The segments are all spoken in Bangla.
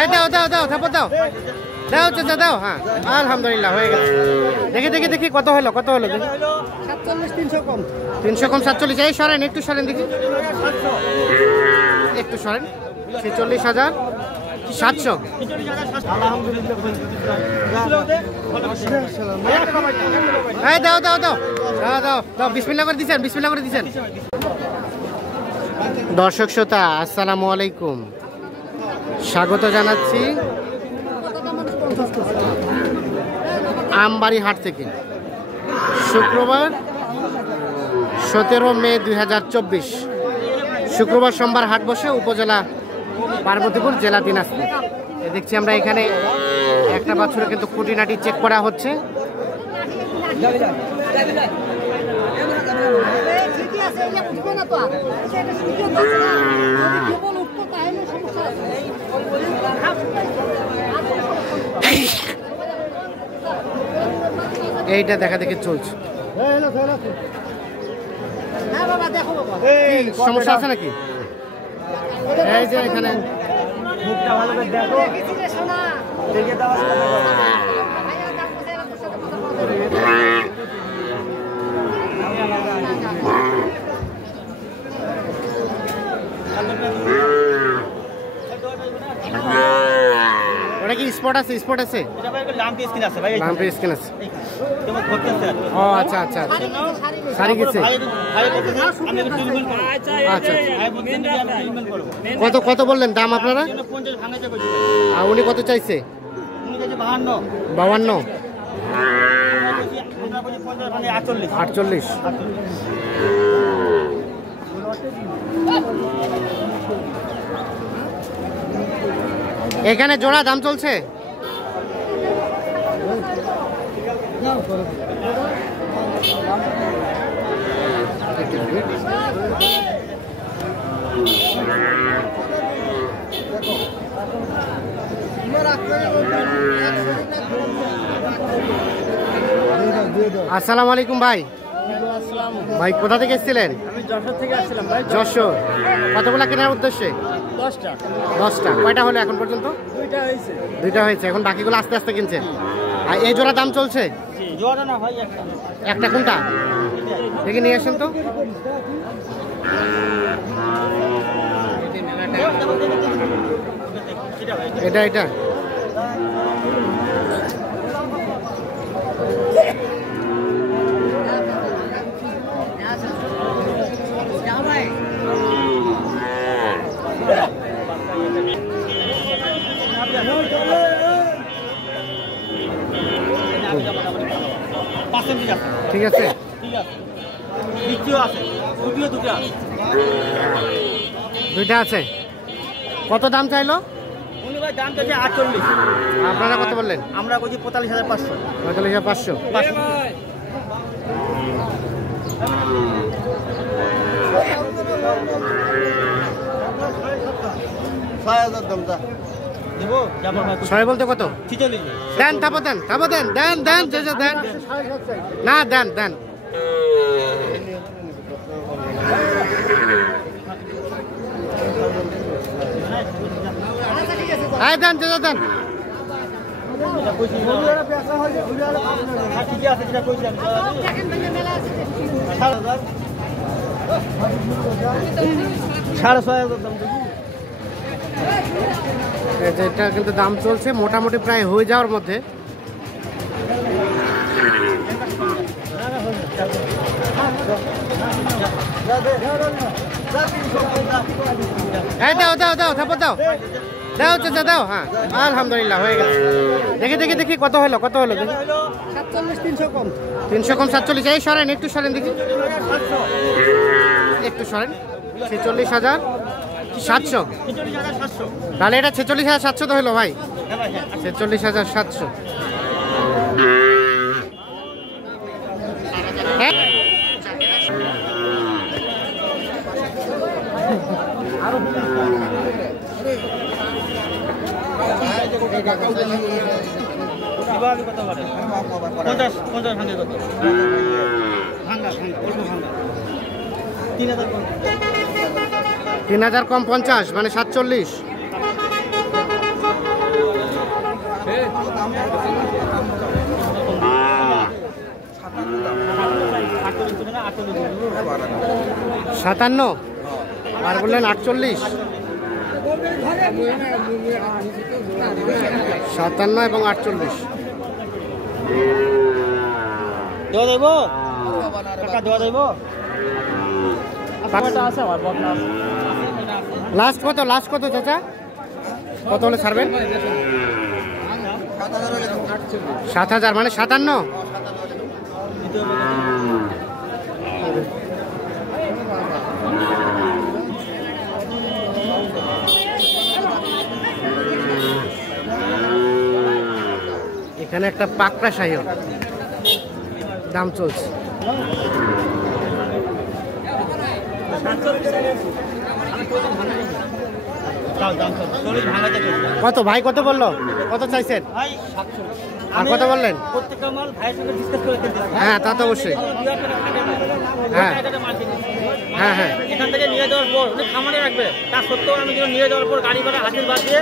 এই দাও দাও দাও থাপড় দাও দাও চাচা দাও। হ্যাঁ আলহামদুলিল্লাহ হয়ে গেছে। দেখি দেখি দেখি কত হলো কত হলো দেখি। 300 কম 47। এই সরেন একটু সরেন দেখি একটু সরেন। 46,700। এই দাও দাও দাও দাও দাও দাও বিসমিল্লাহ করে দিছেন বিসমিল্লাহ করে দিছেন। দর্শক শ্রোতা আসসালামু আলাইকুম, স্বাগত জানাচ্ছি আমবাড়ি হাট থেকে। শুক্রবার 17 মে 2024 শুক্রবার সোমবার হাট বসে উপজেলা পার্বতীপুর জেলা দিনাজপুর। দেখছি আমরা এখানে একটা বাছুরে কিন্তু খুঁটিনাটি চেক করা হচ্ছে। এইটা দেখা দেখে চলছে। সমস্যা আছে নাকি? এই যে এখানে ওটা কি স্পট আছে? স্পট আছে, লাম্পি স্কিন আছে। ও আচ্ছা আচ্ছা আচ্ছা, সারি গেছে। আচ্ছা কত কত বললেন দাম আপনারা? আর উনি কত চাইছে? 52 48। এখানে জোড়া দাম চলছে। আসসালামু আলাইকুম ভাই। ভাই কোথা থেকে এসেছিলেন? আমি যশোর থেকে আসছিলাম ভাই। যশোর। কতগুলা কেনার উদ্দেশ্যে? 10টা। 10টা। কয়টা হলো এখন পর্যন্ত? 2টা হয়েছে। 2টা হয়েছে, এখন বাকিগুলো আস্তে আস্তে কিনছেন। আর এই জোড়া দাম চলছে? জোড়া না ভাই, একটা। একটা কোনটা দেখে নিয়ে আসেন তো। এটা এটা ঠিক আছে। দুইটা আছে। কত দাম চাইলো? দাম চাইছে 48। আপনারা কত বললেন? আমরা বলছি 45,500। 45,500। 6,000 দাম দা দিব। ছয় বলতে কত? 46 দেন তারপর দেন তারপর দেন দেন দেন দেন না দেন দেন। এই দেন দেন দেন। এটা কিন্তু দাম চলছে মোটামুটি প্রায় হয়ে যাওয়ার মধ্যে। এই দাও দাও দাও থাপড় দাও দাও চাচা দাও। হ্যাঁ আলহামদুলিল্লাহ হয়ে গেছে। দেখি দেখি দেখি কত হলো কত হলো দেখি। 300 কম 47। এই সরেন একটু সরেন দেখি একটু সরেন। 46,700। তাহলে এটা 46,700 তো হলো ভাই। 46,700। তিন হাজার কম 50 মানে 47। সাতান্ন আর বললেন 48, 57 এবং 48। দেওয়া দেব টাকা দেওয়া দেব আছে আমার বকনা আছে। লাস্ট কত চাচা, কত হলে ছাড়বেন? 7000 মানে 57। এখানে একটা পাকড়া শাহী দাম চলছে। কত ভাই, কত বললো, কত চাইছেন? আর কত বললেন? হ্যাঁ তা তো অবশ্যই। হ্যাঁ হ্যাঁ হ্যাঁ, এখান থেকে নিয়ে যাওয়ার পর উনি খামারে রাখবে, তা সত্ত্বেও আমি যেন নিয়ে যাওয়ার পর গাড়ি ভাড়া হাজির বাদ দিয়ে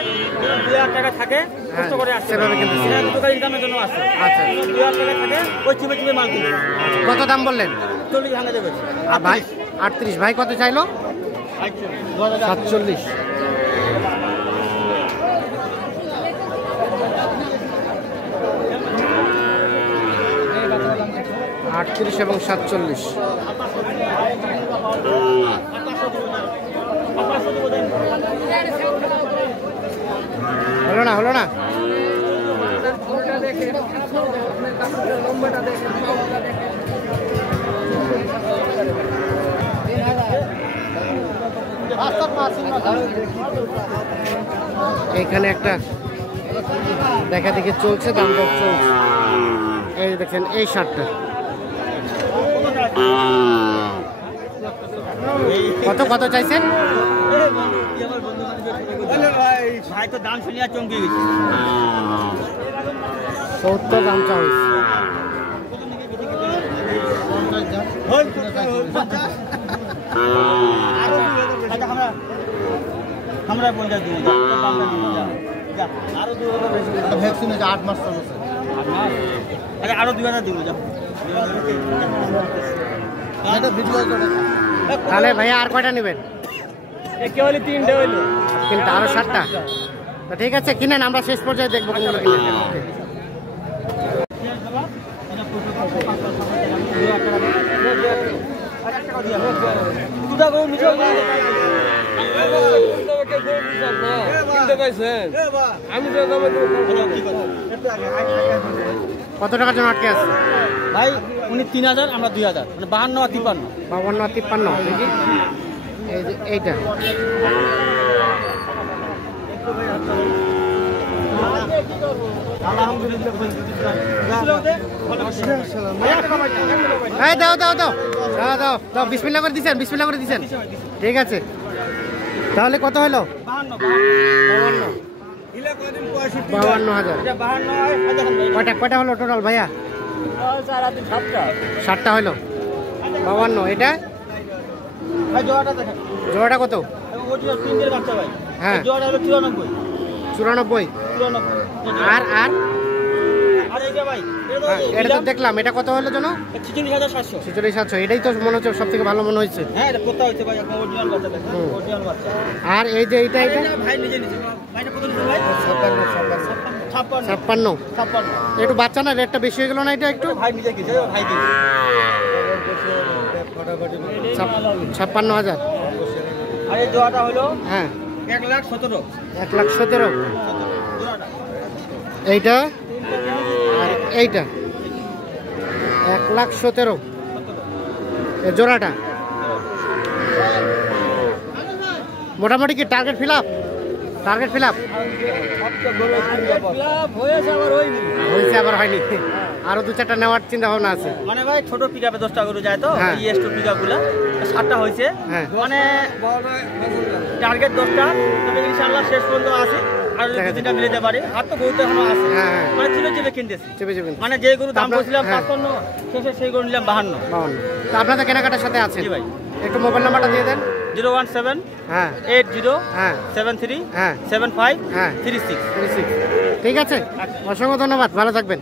2000 টাকা থাকে, কষ্ট করে আসছে সেভাবে কিন্তু দুটো ইনকামের জন্য আসছে। আচ্ছা, 2000 টাকা থাকে, ওই চিপে চিপে মাল কিনছে। কত দাম বললেন? 40 ভাঙা দেবে। আর ভাই 38, ভাই কত চাইলো? 47। আটত্রিশ এবং 47। হলো না এখানে একটা দেখা দেখি চলছে, দাম দর চলছে। এই দেখছেন এই শার্টটা কত চাইছেন? ভাই তো দাম শুনিয়া চমকে গেছে। 70 দাম চা হয়েছে। আমরা 50 দিন আরো 2000 বেশি ভ্যাকসিন 8 মাস চলছে। আরে আরো 2000 দিব যা। তাহলে ভাইয়া আর কয়টা নেবেন? একে হলে 3টে হইলো, কিন্তু আরো 7টা। তো ঠিক আছে, কিনেন, আমরা শেষ পর্যায়ে দেখবো কোনগুলো কিনেন। কত টাকার জন্য আটকে আছে ভাই? উনি 3000, আমরা 2000, মানে 52 আর 53। 52 আর 53 দেখি। এই যে এইটা এই দাও দাও দাও দাও দাও দাও, বিসমিল্লাহ করে দিছেন, বিসমিল্লাহ করে দিছেন। ঠিক আছে, তাহলে কত হলো? 52,000। কয়টা হলো টোটাল ভাইয়া? 7টা হলো। 52। এটা জোড়াটা কত? হ্যাঁ 94। আর এটা তো দেখলাম, এটা কত হলো জানো? 46,700। এটাই তো মনে হচ্ছে সব থেকে ভালো মনে হয়েছে। আর এই যে এইটা 56। একটু বাচ্চা না, রেটটা বেশি হয়ে গেল না? এটা একটু 56,000। হ্যাঁ 1,17,000। এইটা আর এইটা 1,17,000 জোড়াটা। মোটামুটি কি টার্গেট ফিল আপ? হয়েছে আবার হয়নি, আরো 2-4টা নেওয়ার চিন্তা ভাবনা আছে। মানে ভাই ছোট পিকআপে 10টা গরু যায় তো, ইএসটো পিকআপ গুলা 7টা হয়েছে, মানে টার্গেট 10টা, তবে ইনশাআল্লাহ শেষ পর্যন্ত আছে। আর যদি 2-3টা মিলতে পারে, আর তো গরু তো এখনো আছে, মানে চেপে কিনতেছি। মানে যে গরু দাম বলছিলাম 55, শেষে সেই গরু নিলাম 52। তো আপনাদের কেনাকাটার সাথে আছে ভাই, একটু মোবাইল নাম্বারটা দিয়ে দেন। 017 হ্যাঁ 80 হ্যাঁ 73 হ্যাঁ 75 হ্যাঁ 36। ঠিক আছে, অসংখ্য ধন্যবাদ, ভালো থাকবেন।